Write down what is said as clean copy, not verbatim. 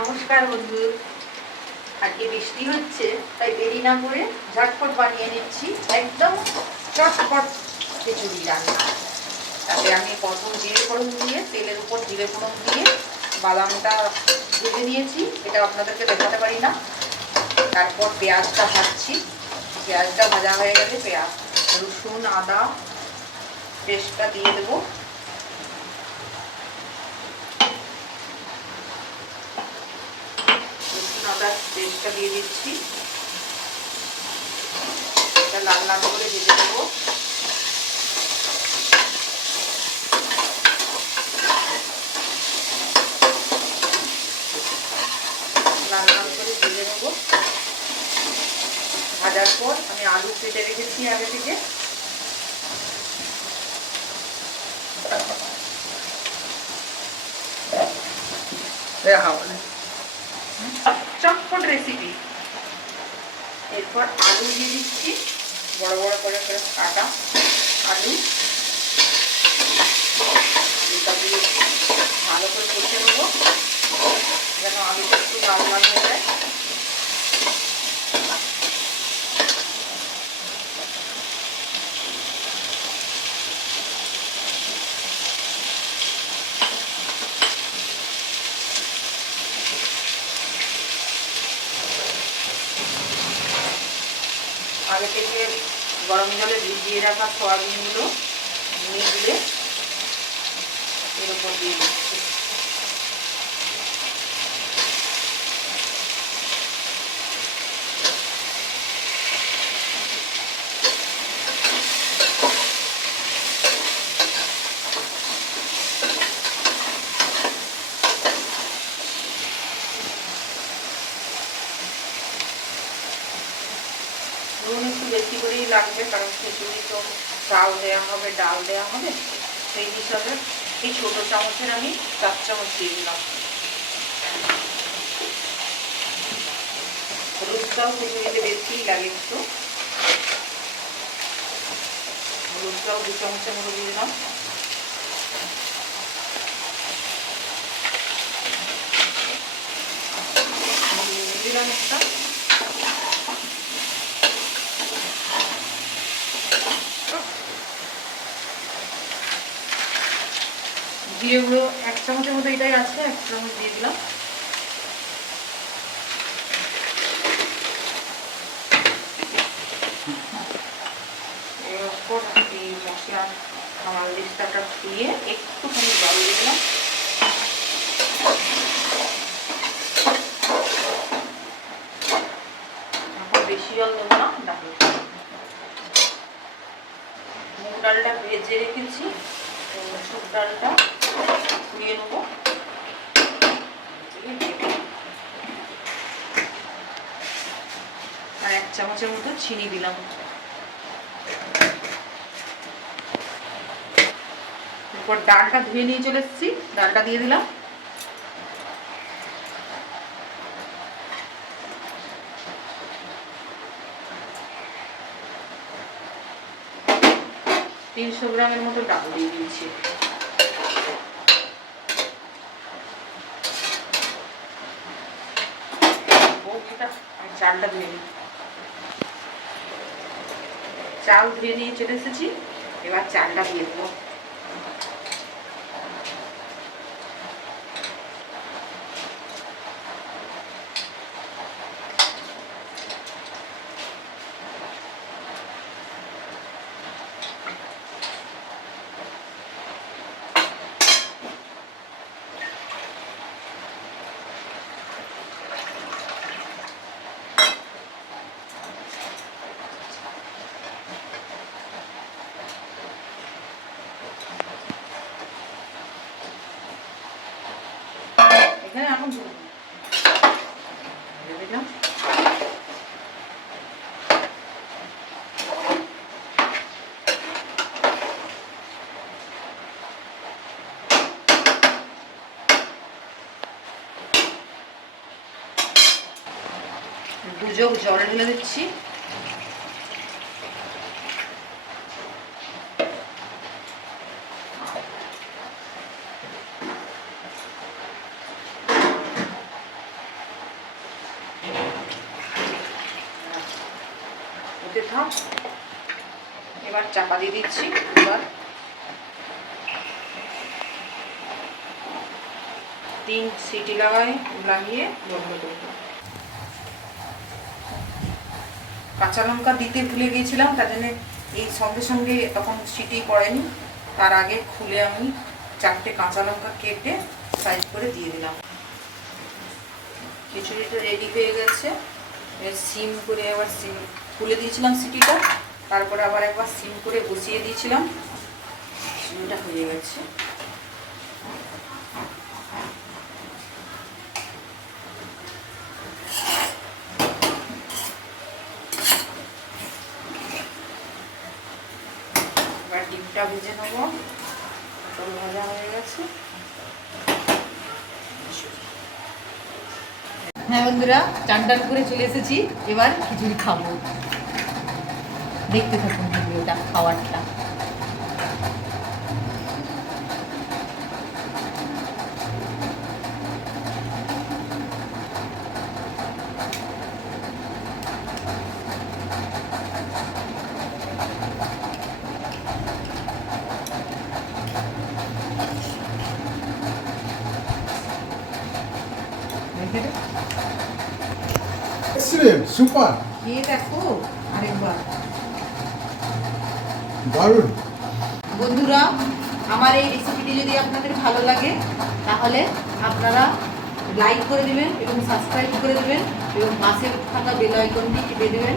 নমস্কার বন্ধু। আজকে বৃষ্টি হচ্ছে, তাই দেরি না করে ঝটপট বানিয়ে নিচ্ছি একদম চটপট খিচুড়ি রান্না। তাতে আমি প্রথম জিরে ফোড়ন দিয়ে তেলের উপর জিরে ফোড়ন দিয়ে বাদামটা ভেজে নিয়েছি, এটা আপনাদেরকে দেখাতে পারি না। তারপর পেঁয়াজটা ভাজছি, পেঁয়াজটা ভাজা হয়ে গেলে পেঁয়াজ রসুন আদা পেস্টটা দিয়ে দেবো। আদা পেস্টটা দিয়ে দিচ্ছি, এটা লাল লাল করে ভেজে দেবো। লাল লাল করে ভেজে নেবো। ভাজার পর আমি আলু কেটে রেখেছি আগে থেকে, চটপট রেসিপি। এরপর আলু দিয়ে দিচ্ছি, বড় বড় করে কাটা আলু। আলুটা দিয়ে ভালো করে কষে নেবো যেন আলুটা একটু লাল লাল হয়ে যায়। আগে থেকে গরম জলে ভিজিয়ে রাখা সয়াবিনগুলো নিয়ে দিলে এর উপর দিয়ে দিচ্ছি। নুন একটু বেশি করেই লাগবে, কারণ খিচুড়ি তো চাল দেওয়া হবে, ডাল দেওয়া হবে, সেই হিসাবে এই ছোটো চামচের আমি 4 চামচ দিয়ে দিলাম। হলুদটাও খিচুড়িতে বেশিই লাগে একটু, হলুদটাও 2 চামচের মতো দিয়ে দিলাম। দিলাম একটা জিরে গুঁড়ো 1 চামচের মতো এটাই আছে, 1 চামচ দিয়ে দিলাম। এরপর এই মশলা আমার লিস্টাটা দিয়ে একটুখানি জল দিয়ে দিলাম। এখন বেশি জল দেবো না, ডাল মুগ ডালটা ভেজে রেখেছি, মুসুর ডালটা দিয়ে নেবো। আর 1 চামচের মতো চিনি দিলাম। এরপর ডালটা ধুয়ে নিয়ে চলে এসেছি, ডালটা দিয়ে দিলাম। তিনশো গ্রামের মতো ডাল দিয়ে দিয়েছি। চালটা ধুয়ে নিই, চাল ধুয়ে নিয়ে চলে এসেছি, এবার চালটা দিয়ে দেবো। এখানে এখন দিলাম দুজক জল ঢেলে দিচ্ছি। থাক। এবার চাপা দিয়ে দিচ্ছি। এবার 3 সিটি লাগিয়ে বন্ধ করব। কাঁচা লঙ্কা দিতে ভুলে গিয়েছিলাম, তার জন্য এই সঙ্গে সঙ্গে তখন সিটি পড়েনি। তার আগে খুলে আমি 4টে কাঁচা লঙ্কা কেটে সাইজ করে দিয়ে দিলাম। খিচুড়িটা রেডি হয়ে গেছে। সিম করে আবার সিম খুলে দিয়েছিলাম সিটিটা, তারপরে আবার একবার সিম করে বসিয়ে দিয়েছিলাম। সিমটা হয়ে গেছে। এবার ডিমটা ভেজে নেবো। পটল ভাজা হয়ে গেছে। হ্যাঁ বন্ধুরা, চান টান করে চলে এসেছি, এবার খিচুড়ি খাবো। দেখতে থাকুন ভিডিওটা, খাওয়ারটা। এক্সিলেন্ট, সুপার, খেয়ে দেখো আরেকবার। দারুণ। বন্ধুরা, আমার এই রেসিপিটি যদি আপনাদের ভালো লাগে তাহলে আপনারা লাইক করে দেবেন এবং সাবস্ক্রাইব করে দেবেন এবং পাশে থাকা বেল আইকনটি টিপে দেবেন।